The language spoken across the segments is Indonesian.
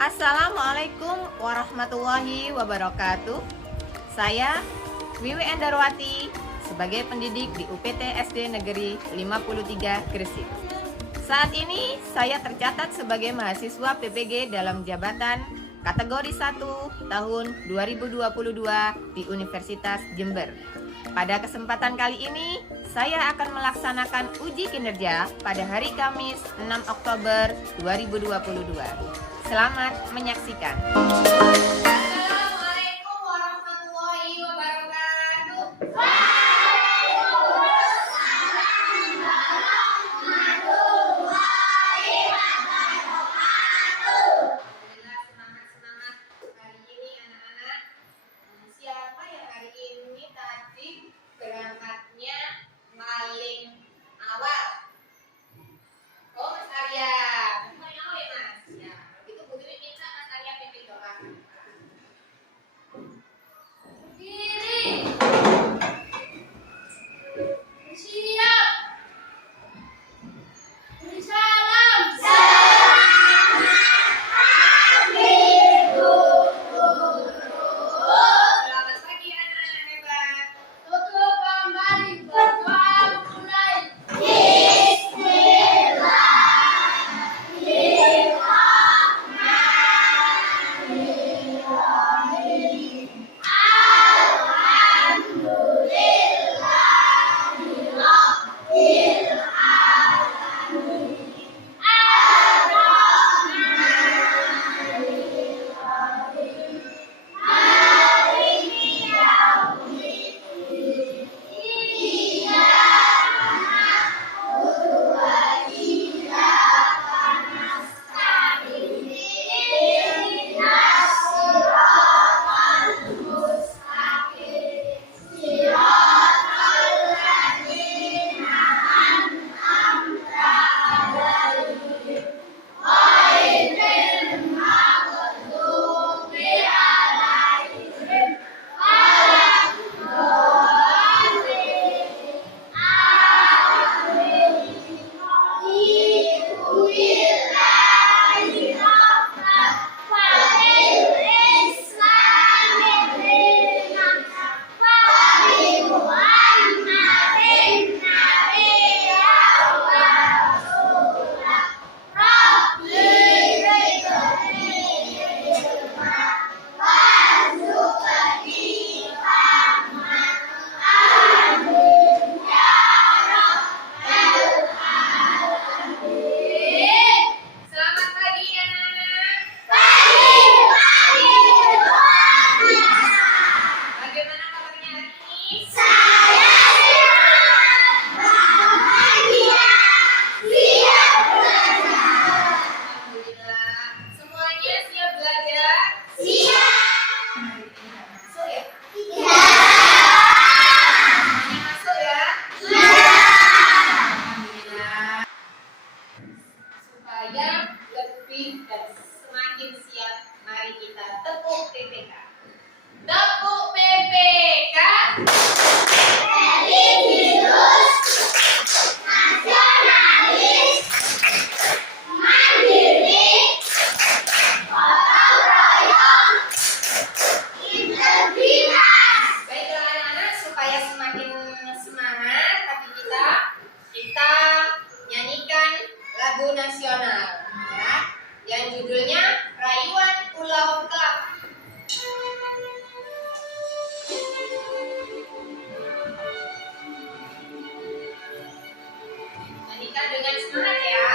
Assalamualaikum warahmatullahi wabarakatuh. Saya Wiwi Endarwati sebagai pendidik di UPT SD Negeri 53 Gresik. Saat ini saya tercatat sebagai mahasiswa PPG dalam jabatan kategori 1 tahun 2022 di Universitas Jember. Pada kesempatan kali ini, saya akan melaksanakan uji kinerja pada hari Kamis 6 Oktober 2022. Selamat menyaksikan. Assalamualaikum warahmatullahi wabarakatuh. Waalaikumsalam warahmatullahi wabarakatuh. Semangat hari ini anak-anak. Siapa yang hari ini tadi berangkatnya paling awal? Oh, Mas Arya. Paling awal ya, Mas? Ya. Itu Bu Dewi minta Mas Arya pimpin doa. Berdiri. Siap. Beri salam. Selamat pagi anak-anak hebat. Tutup kembali berdoa mulai. Selamat pagi anak-anak. Bagaimana kabarnya hari ini? Alhamdulillah. Semuanya siap belajar? Masuk ya? Semuanya masuk ya? Alhamdulillah. Supaya lebih dan semakin siap, mari kita tepuk PPK. Tepuk PPK. Baiklah anak-anak, supaya semakin semangat hati kita nyanyikan lagu nasional ya, yang judulnya Rayuan Pulau Kelapa. Nyanyikan dengan semangat ya.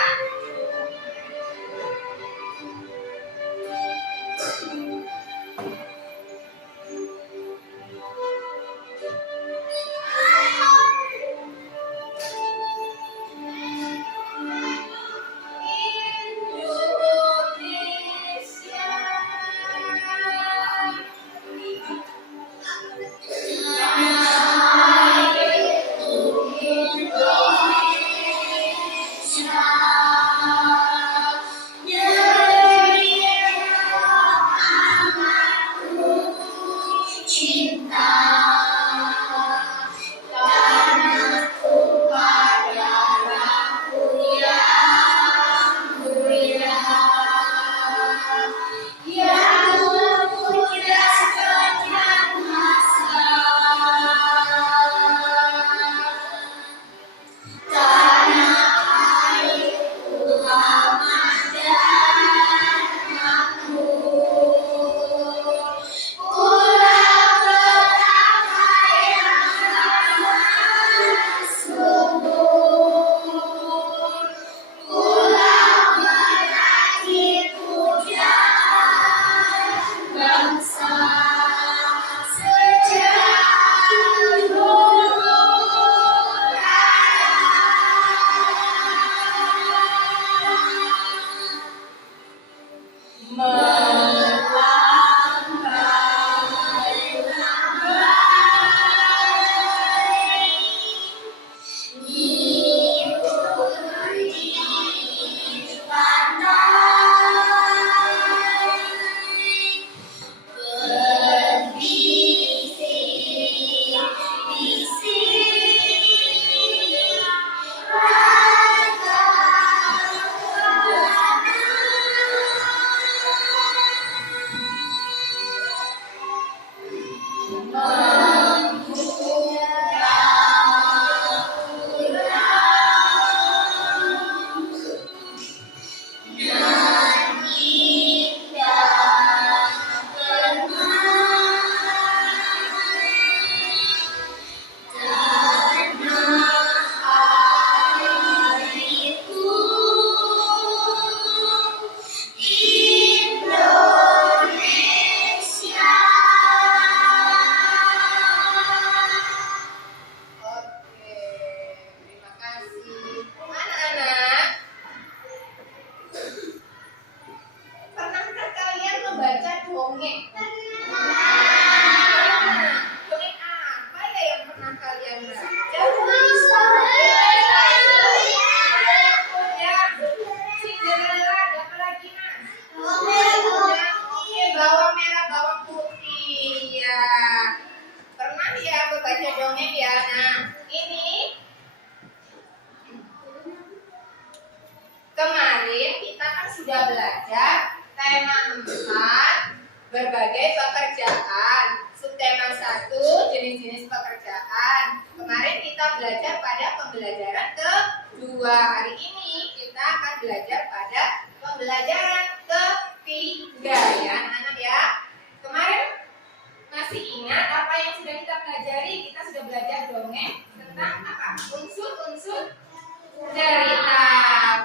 Indonesia dongeng. Dongeng apa ya yang pernah kalian baca? Cinderella, apa lagi Mas? Oke, bawang merah, bawang putih. Ya, pernah ya membaca dongeng ya. Nah, ini kemarin kita kan sudah belajar tema 4 berbagai pekerjaan, subtema 1 jenis-jenis pekerjaan. Kemarin kita belajar pada pembelajaran kedua. Hari ini kita akan belajar pada pembelajaran ketiga ya anak-anak ya. Kemarin masih ingat apa yang sudah kita pelajari? Kita sudah belajar dongeng tentang apa? Unsur-unsur cerita.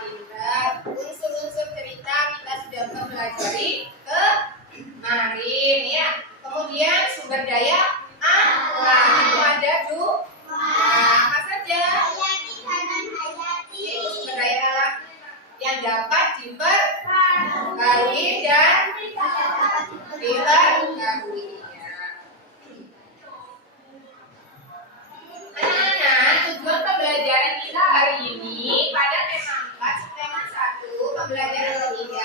Pintar. Unsur-unsur cerita kita sudah mempelajari kemarin ya. Kemudian sumber daya alam itu ada apa saja? Itu sumber daya alam yang dapat diperbarui dan diperbarui. Anak-anak, tujuan pembelajaran kita hari ini pada tema 4, tema 1, pembelajaran ketiga,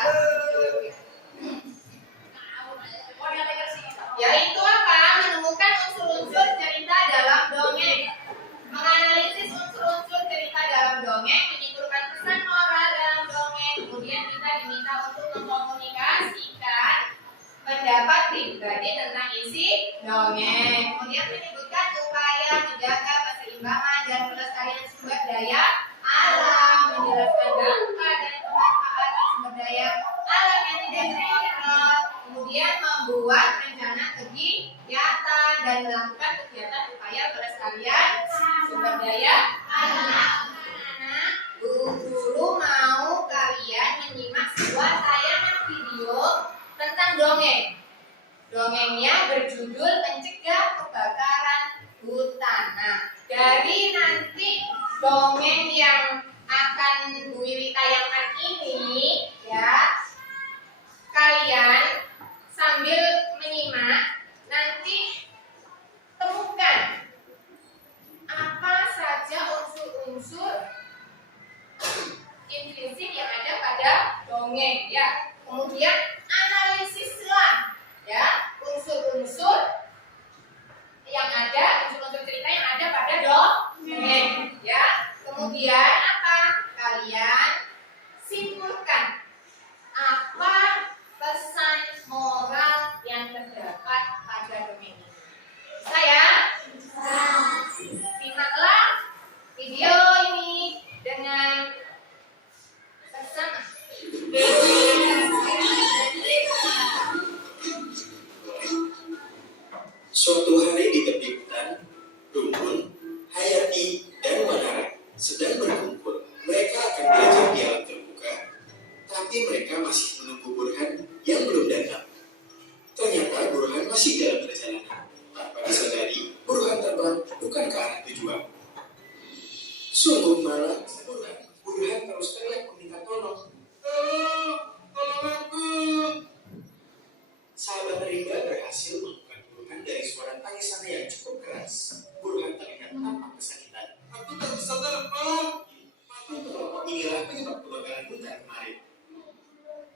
yaitu apa? Menemukan unsur-unsur cerita dalam dongeng, menganalisis unsur-unsur cerita dalam dongeng, menyimpulkan pesan moral dalam dongeng. Kemudian kita diminta untuk mengkomunikasikan pendapat pribadi tentang isi dongeng. Kemudian menyebutkan upaya menjaga keseimbangan dan pelestarian sumber daya alam, menjelaskan dampak dan pemanfaatan sumber daya alam yang tidak terlihat. Kemudian membuat rencana kegiatan dan melakukan kegiatan upaya pelestarian sumber daya alam. Anak-anak, guru mau kalian menyimak sebuah tayangan video tentang dongeng. Dongengnya berjudul Mencegah Kebakaran Hutan. Nah, dari nanti dongeng yang akan Bu Wiwi tayangkan ini ya, kalian sambil menyimak nanti temukan apa saja unsur-unsur implisit yang ada pada dongeng ya. Kemudian analisislah ya unsur-unsur yang ada, unsur-unsur cerita yang ada pada dongeng ya. Kemudian apa? Kalian simpulkan apa pesan moral yang terdapat pada dongeng ini. Saya simaklah video ini dengan seksama. Suatu hari di tepi hutan, Rumpun, Hayati, dan Manara sedang berkumpul. Mereka akan belajar di alam terbuka, tapi mereka masih menunggu Burhan yang belum datang. Ternyata Burhan masih dalam perjalanan. Tanpa disadari, Burhan terbang bukan ke arah tujuan. Sungguh malah Burhan. Burhan terus teriak meminta tolong. Tolong aku. Sahabat Rimba berhasil melakukan Burhan dari suara tangisannya yang cukup keras. Burhan terlihat tampak kesakitan. Aku tak bisa terbang. Inilah penyebab kebakaran hutan kemarin.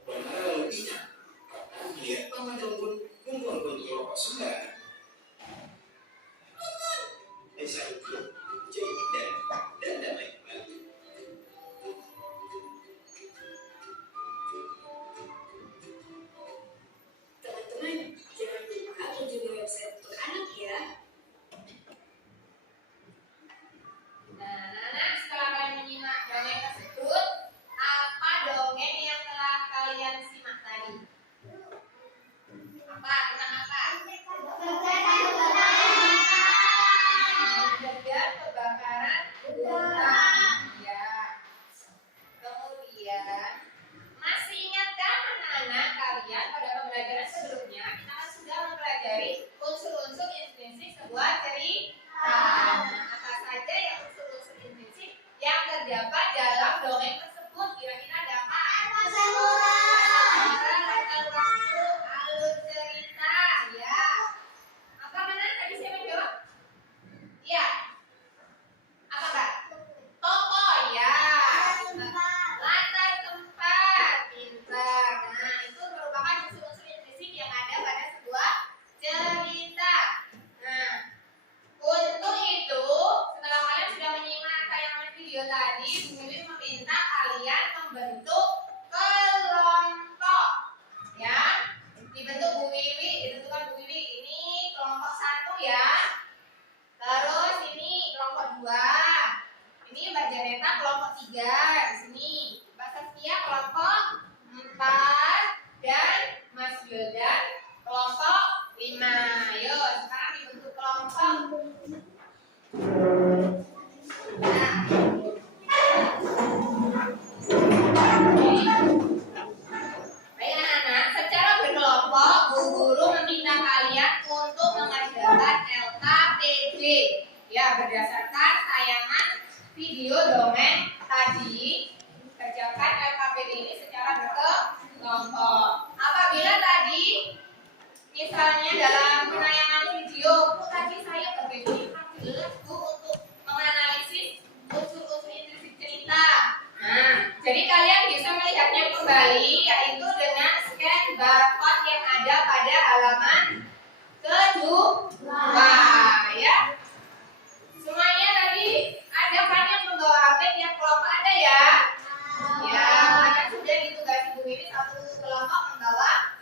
Manara lalu ingat karena melihat paman Rumpun menggolong rokok sembarangan. Desa itu jadi indah dan damai kembali. Teman-teman, jangan lupa kunjungi website untuk anak ya. Nah, setelah kalian menyimak dongeng tersebut, apa dongeng yang telah kalian simak tadi? Apa? Tentang apa? berdasarkan tayangan video dongeng tadi, kerjakan LKPD ini secara berkelompok. Apabila tadi misalnya dalam penayangan video, tadi saya bagaimana jelas untuk menganalisis unsur-unsur intrinsik cerita. Nah, jadi kalian bisa melihatnya kembali yaitu dengan scan barcode yang ada pada halaman kedua, ya. Semuanya tadi ada kan yang membawa HP tiap kelompok ada ya? Ya, kalian sudah ditugasi Bu ini satu kelompok membawa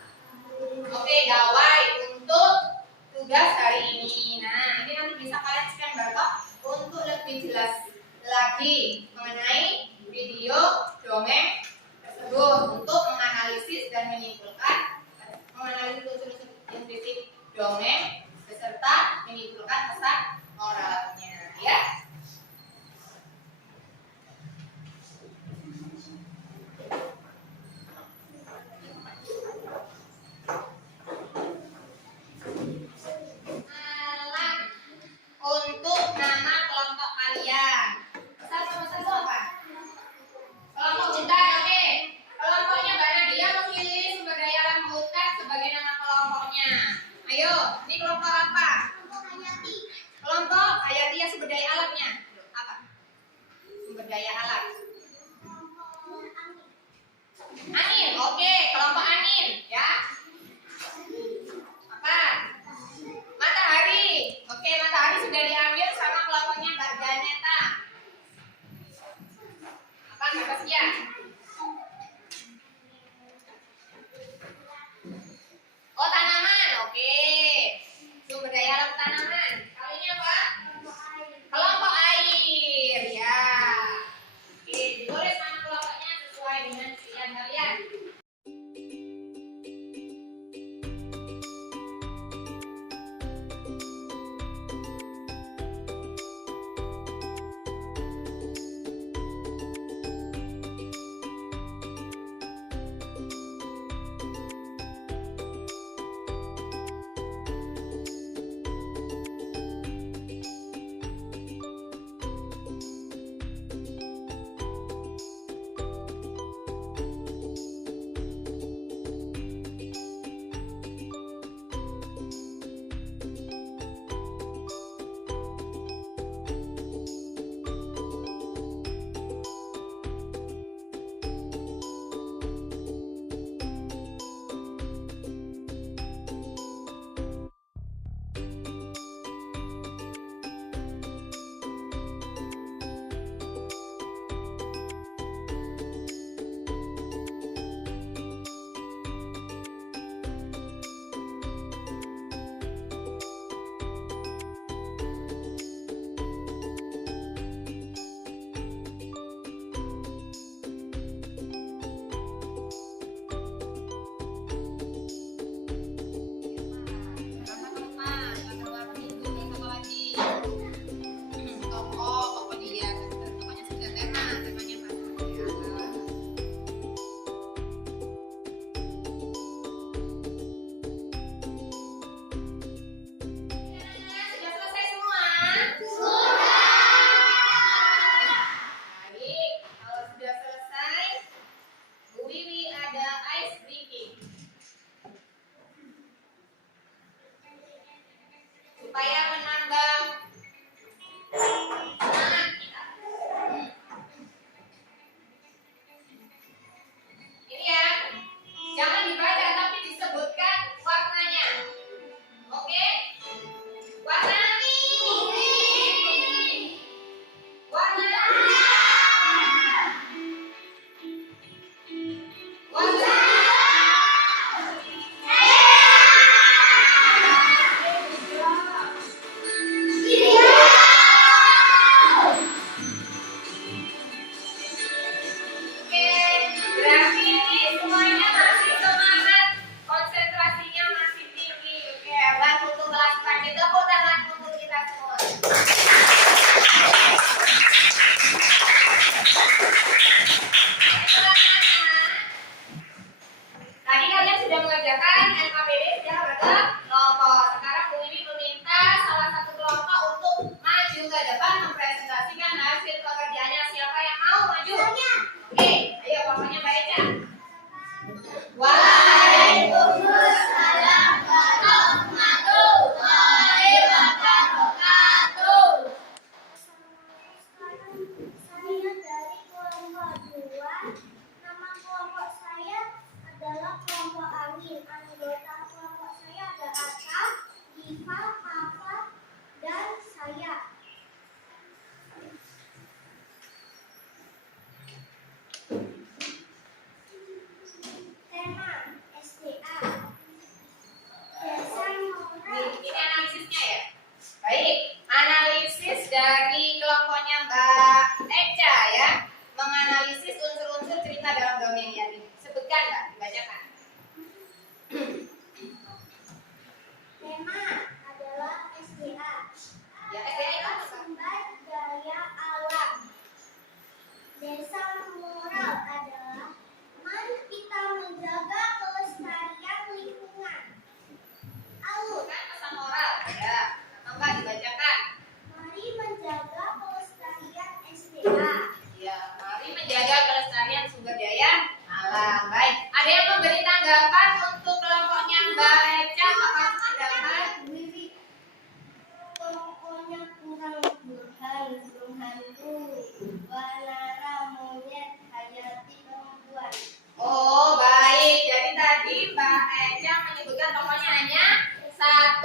gawai untuk tugas hari ini. Nah, ini nanti bisa kalian scan barcode untuk lebih jelas lagi mengenai video dongeng tersebut untuk menganalisis dan menyimpulkan menganalisis unsur-unsur intrinsik dongeng beserta menyimpulkan pesan moralnya, ya. Untuk nama kelompok kalian. Satu-satu apa? Kelompok hutan, oke. Kelompoknya Mbak Nadia memilih sumber daya alam hutan sebagai nama kelompoknya. Ayo, ini kelompok apa? Kelompok Hayati yang sumber daya alamnya. Apa? Sumber daya alam. Angin, oke. Kelompok angin, ya. Apa? Matahari. Oke, matahari sudah diambil sama kelompoknya Mbak Janeta. Apa kata Sia? Oh, tanaman. Oke. Sumber daya alam tanaman. Kalau ini apa? Kelompok air. Ya. Oke, ditulis nama kelompoknya sesuai dengan pilihan kalian. ke depan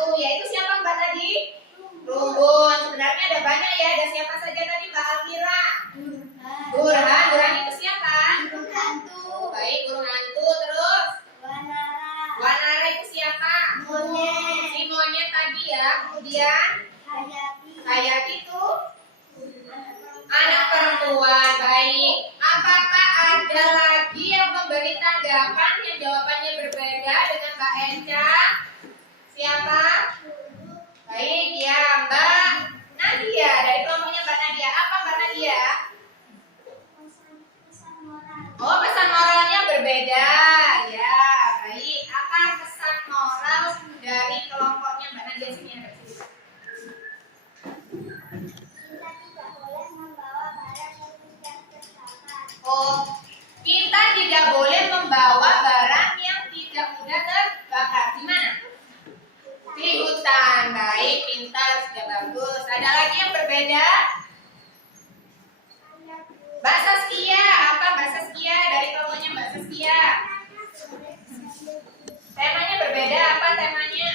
Tuh, yaitu siapa Mbak tadi? Rumbun. Sebenarnya ada banyak ya. Ada siapa saja tadi Mbak Almira? Burhan. Burhan itu siapa? Baik, burung hantu. Terus? Wanara itu siapa? Si monyet tadi ya. Kemudian? Hayati itu? Anak perempuan. Baik. Apakah ada lagi yang memberi tanggapan yang jawabannya berbeda dengan Mbak Enca? Siapa? Baik ya, Mbak Nadia. Dari kelompoknya Mbak Nadia. Apa Mbak Nadia? Oh, pesan moralnya berbeda. Ya, baik. Apa pesan moral dari kelompoknya Mbak Nadia sini? Oh, kita tidak boleh membawa barang yang tidak mudah terbakar. Di mana? Di hutan. Baik, pintar, sudah bagus. Ada lagi yang berbeda? Mbak Saskia, apa Mbak Saskia? Dari kelompoknya Mbak Saskia. Temanya berbeda, apa temanya?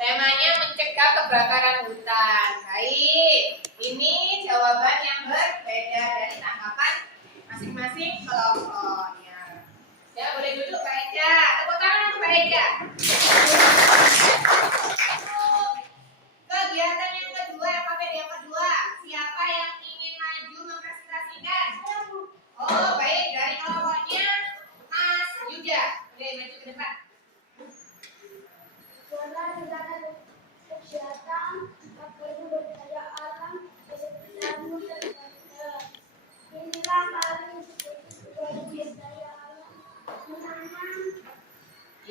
Temanya mencegah kebakaran hutan. Baik, ini jawaban yang berbeda dari tanggapan masing-masing kelompok. Ya, boleh duduk Mbak Eja. Tepuk tangan untuk Mbak Eja. Kegiatan yang kedua, FKPD yang kedua. Siapa yang ingin maju mempresentasikan? Oh, baik. Dari kelompoknya Mas Yuda. Boleh maju ke depan.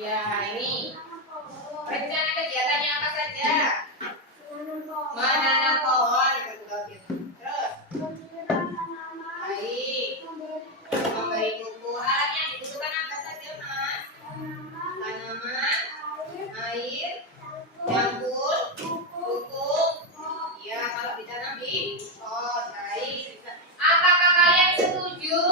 Ya, ini rencana kegiatannya apa saja? Menanam pohon, terus baik, memberi buku. Alat yang dibutuhkan apa saja, Mas? Tanaman, air, jangkul, buku. Ya, kalau ditanam di pot. Baik. Apakah kalian setuju?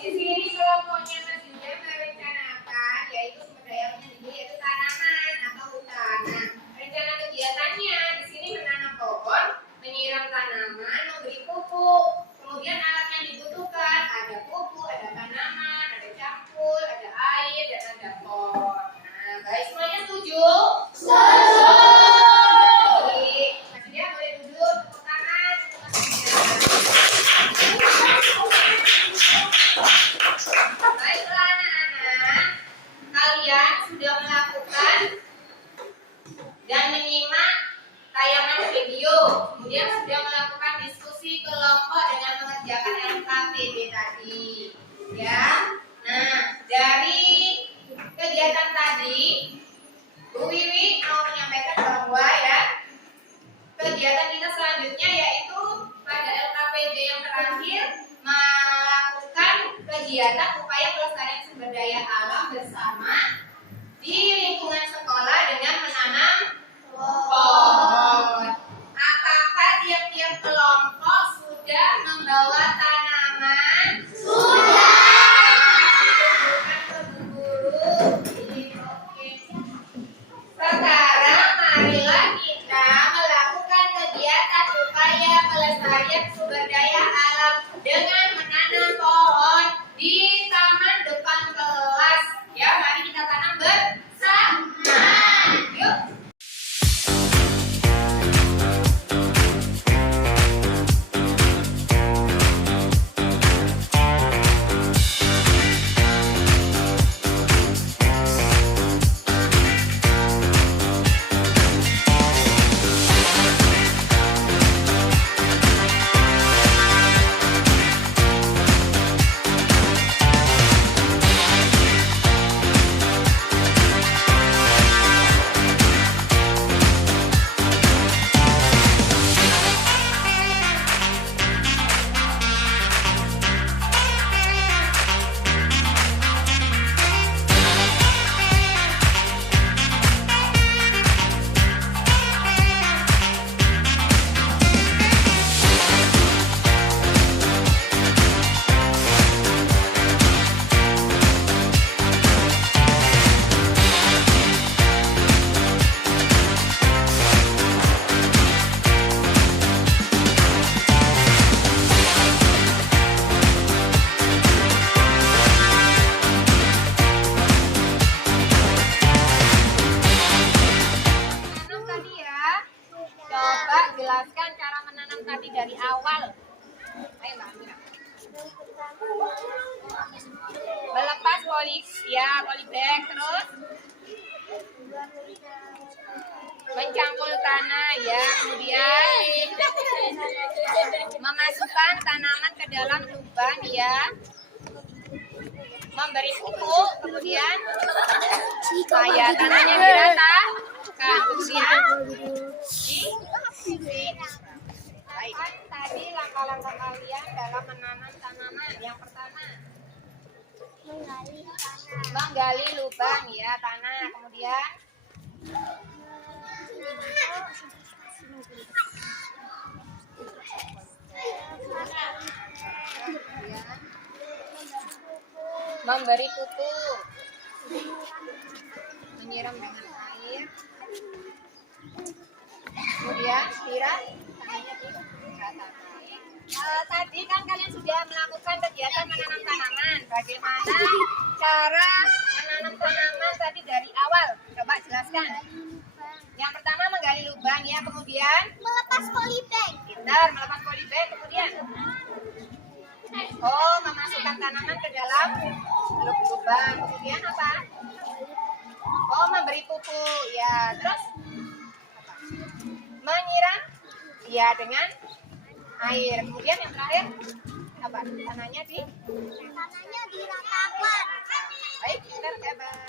Di sini kelompoknya Mas Yuda merencanakan yaitu sumber daya tinggi yaitu tanaman atau hutan. Nah, rencana kegiatannya di sini menanam pohon, menyiram tanaman, memberi pupuk. Kemudian alat yang dibutuhkan ada pupuk, ada tanaman, ada campur, ada air, dan ada pot. Nah, guys semuanya setuju? Setuju. Baik, Mas Yuda boleh duduk, tepuk tangan. Baiklah anak-anak, kalian sudah melakukan dan menyimak tayangan video, kemudian sudah melakukan diskusi kelompok dengan mengerjakan LKPD tadi, ya. Nah, dari kegiatan tadi, Bu Wiwi mau menyampaikan bahwa ya, kegiatan kita selanjutnya yaitu pada LKPD yang terakhir melakukan kegiatan upaya pelestarian sumber daya alam bersama di lingkungan sekolah dengan menanam pohon. Apakah tiap-tiap kelompok sudah membawa tanaman? Sudah. Tunjukkan ke Bu Guru. Oke. Sekarang marilah kita melakukan kegiatan upaya pelestarian sumber daya alam dengan menanam pohon di taman depan kelas. Ya, mari kita tanam bersama. Yuk. polybag. Terus mencangkul tanah ya, kemudian memasukkan tanaman ke dalam lubang ya, memberi pupuk, kemudian tanahnya diratakan, kemudian baik. Tadi langkah-langkah kalian dalam menanam tanaman. Yang pertama, menggali lubang ya tanah, kemudian memberi pupuk, menyiram dengan air, kemudian siram tanahnya diratakan. Tadi kan kalian sudah melakukan kegiatan menanam tanaman. Bagaimana cara menanam tanaman tadi dari awal? Coba jelaskan. Yang pertama menggali lubang ya, kemudian Melepas polybag. pintar melepas polybag, kemudian memasukkan tanaman ke dalam lubang, kemudian apa? Memberi pupuk ya, terus menyiram ya dengan air, kemudian yang terakhir apa? Tanahnya diratakan. baik, pintar hebat.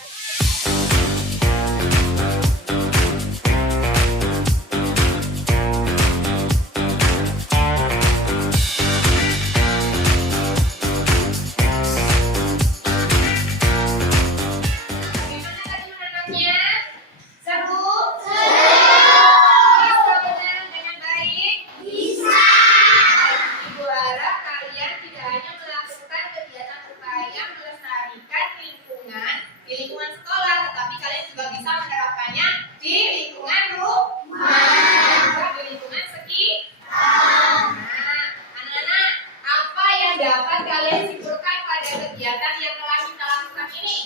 Dapat kalian simpulkan pada kegiatan yang telah kita lakukan ini?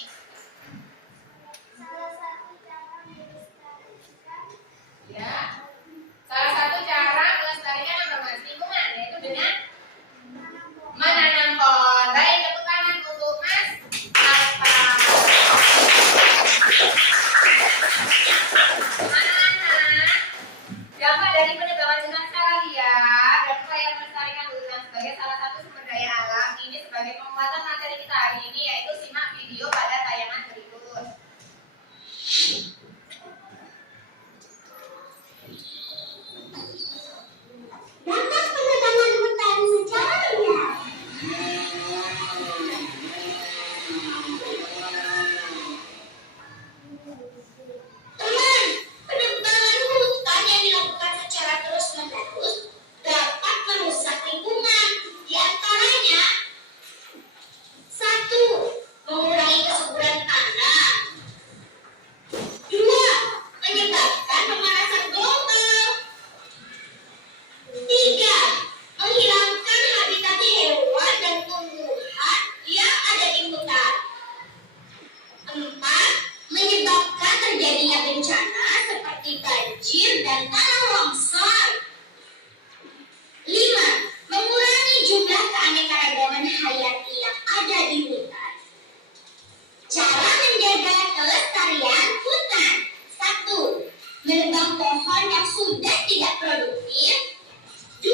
Ya, salah satu cara melestarikan lingkungan yaitu dengan menanam pohon. Baik, tepuk tangan untuk Mas Alfa. Anak-anak, dampak dari penebangan dengan cara liar dan upaya melestarikan hutan sebagai salah satu sumber daya alam ini sebagai penguatan materi kita hari ini, yaitu simak video pada tayangan berikut. Dampak penebangan hutan secara liar. Teman, penebangan hutan yang dilakukan secara terus-menerus dapat merusak lingkungan. Di antaranya, 1. Mengurangi kesuburan tanah. 2. Menyebabkan pemanasan global. 3. Menghilangkan habitat hewan dan tumbuhan yang ada di hutan. 4. Menyebabkan terjadinya bencana seperti banjir dan tanah longsor. 5. Mengurangi jumlah keanekaragaman hayati yang ada di hutan. Cara menjaga kelestarian hutan. 1. Menebang pohon yang sudah tidak produktif. 2.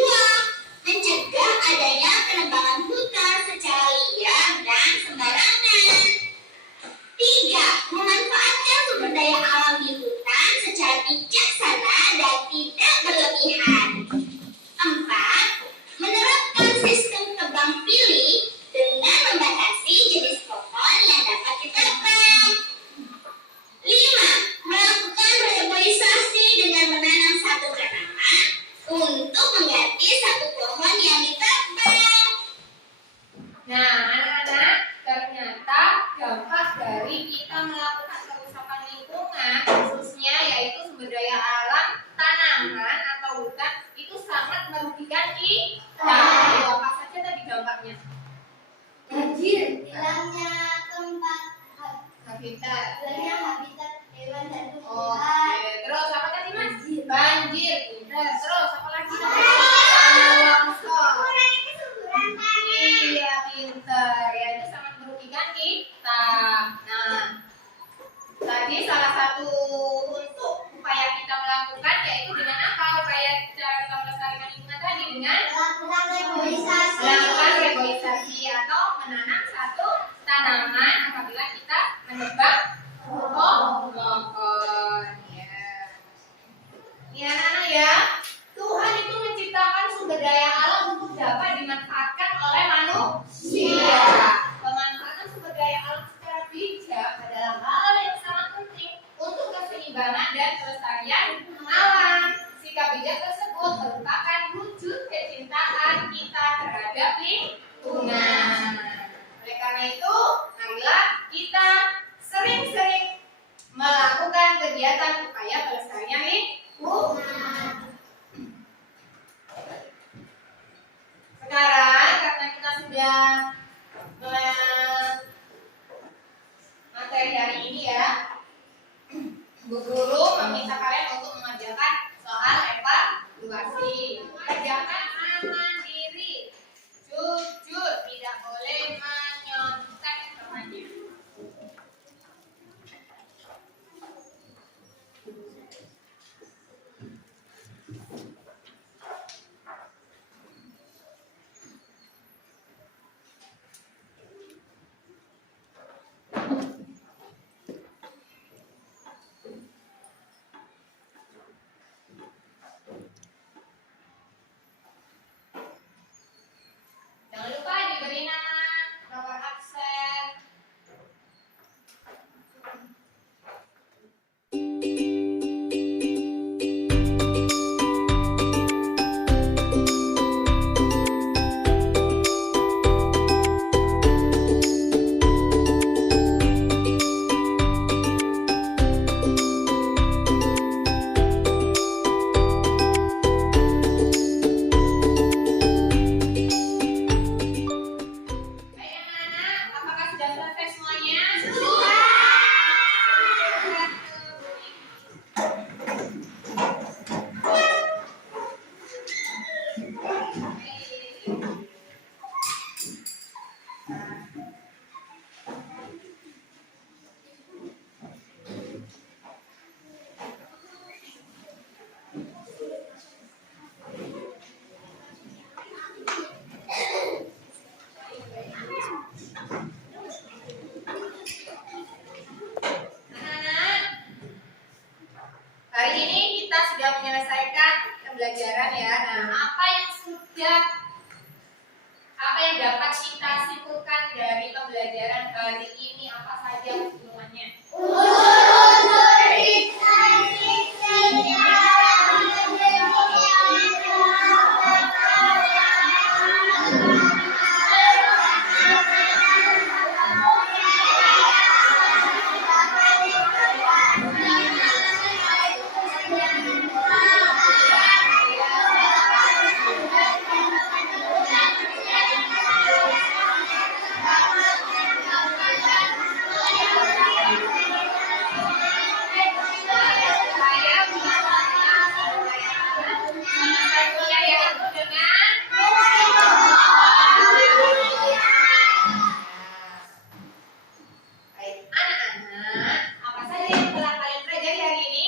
Mencegah adanya penebangan hutan secara liar dan sembarangan. 3. Memanfaatkan sumber daya alam di hutan secara bijaksana dan tidak berlebihan. 4. Menerapkan sistem tebang pilih dengan membatasi jenis pohon yang dapat ditebang. 5. Melakukan reboisasi dengan menanam satu tanaman untuk mengganti satu pohon yang ditebang. Nah, anak-anak, ternyata dampak dari kita melakukan kerusakan lingkungan, khususnya yaitu sumber daya alam, tanaman atau hutan, itu sangat merugikan kita. Apa saja tadi dampaknya? Banjir, hilangnya tempat Habitat. hilangnya habitat hewan dan Oke, tumbuhan. terus apa tadi Mas? Banjir. Terus apa lagi? Tanah longsor. Mengurangi kesuburan tanah. Iya, pinter. Ya, itu sangat merugikan kita. tanaman apabila kita menebang pohon. Ya. Ya, anak-anak ya. Tuhan itu menciptakan sumber daya alam untuk dapat dimanfaatkan oleh manusia. Pemanfaatan sumber daya alam secara bijak adalah hal yang sangat penting untuk keseimbangan dan kelestarian alam. Sikap bijak tersebut merupakan wujud kecintaan kita terhadap lingkungan. Oleh karena itu, marilah kita sering-sering melakukan kegiatan upaya pelestarian lingkungan. Sekarang karena kita sudah materi hari ini ya, Bu Guru meminta kalian untuk mengerjakan soal evaluasi. Kerjakan mandiri, jujur, tidak boleh menyontek temannya. Jangan lupa diberi nama, nomor absen. Baik anak-anak, apakah sudah selesai semuanya? Sudah. Anak-anak, hari ini kita sudah menyelesaikan pembelajaran ya. Nah, apa yang dapat kita simpulkan dari pembelajaran hari ini, apa saja kesimpulannya? Baik, anak-anak, apa saja yang telah kalian pelajari hari ini?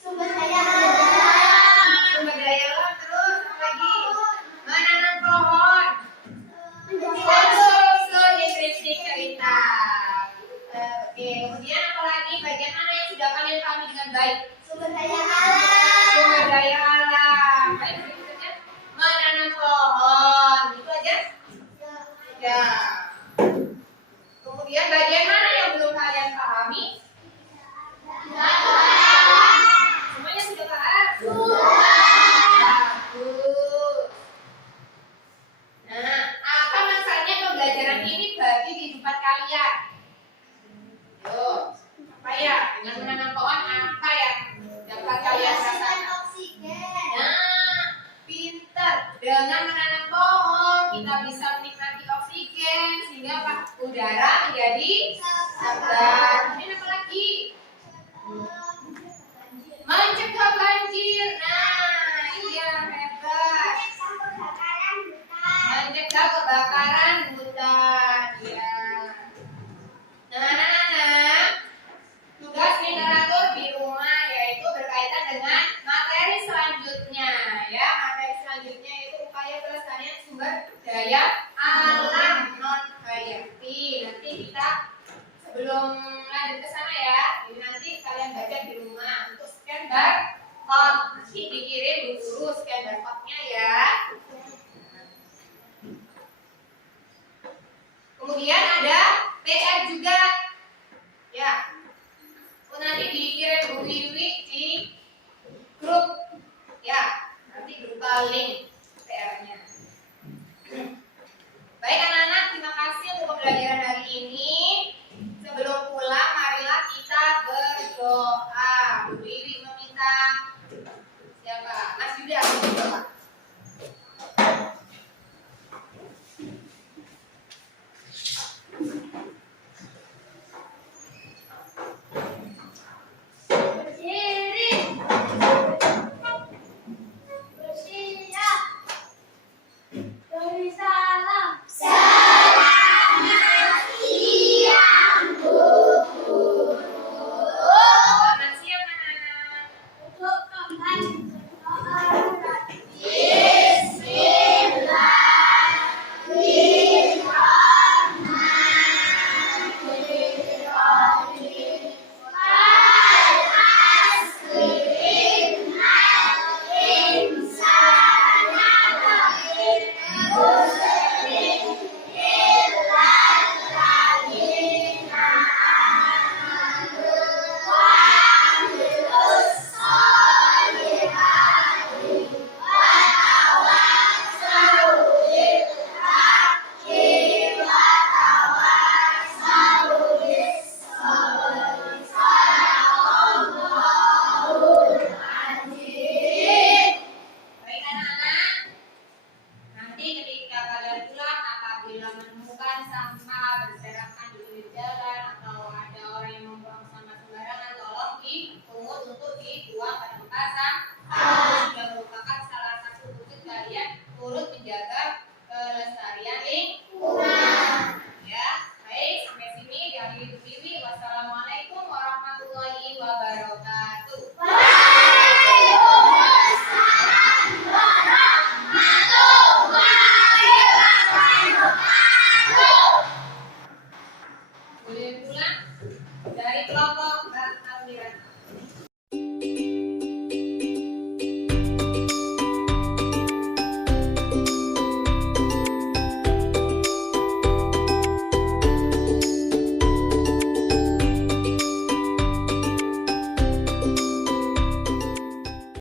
Sumber daya alam, terus apa lagi? Menanam pohon, susun deskripsi cerita. Oke, kemudian apa lagi? Bagian mana yang sudah kalian pahami dengan baik? Sumber daya alam. Baik, berikutnya menanam pohon. Itu aja? Ya. Kemudian bagian mana yang belum kalian pahami? Semuanya sudah paham? Bagus. Nah, apa manfaatnya pembelajaran ini bagi kehidupan kalian? Yo, apa ya? Dengan menanam pohon apa yang dapat kalian rasakan? Nah, pintar. Dengan menanam pohon kita bisa menikmati oksigen sehingga apa? Udara menjadi segar. Kemudian apa lagi? Mencegah banjir. Nah, iya hebat. Mencegah kebakaran hutan. Ya. Nah, anak-anak, tugas literatur di rumah yaitu berkaitan dengan materi selanjutnya. Ya, materi selanjutnya itu upaya pelestarian sumber daya alam non hayati. Nanti kita sebelum lanjut ke sana ya, ini nanti kalian baca di rumah untuk scan barcode. Nanti dikirim Bu Guru scan barcode-nya ya. Kemudian ada P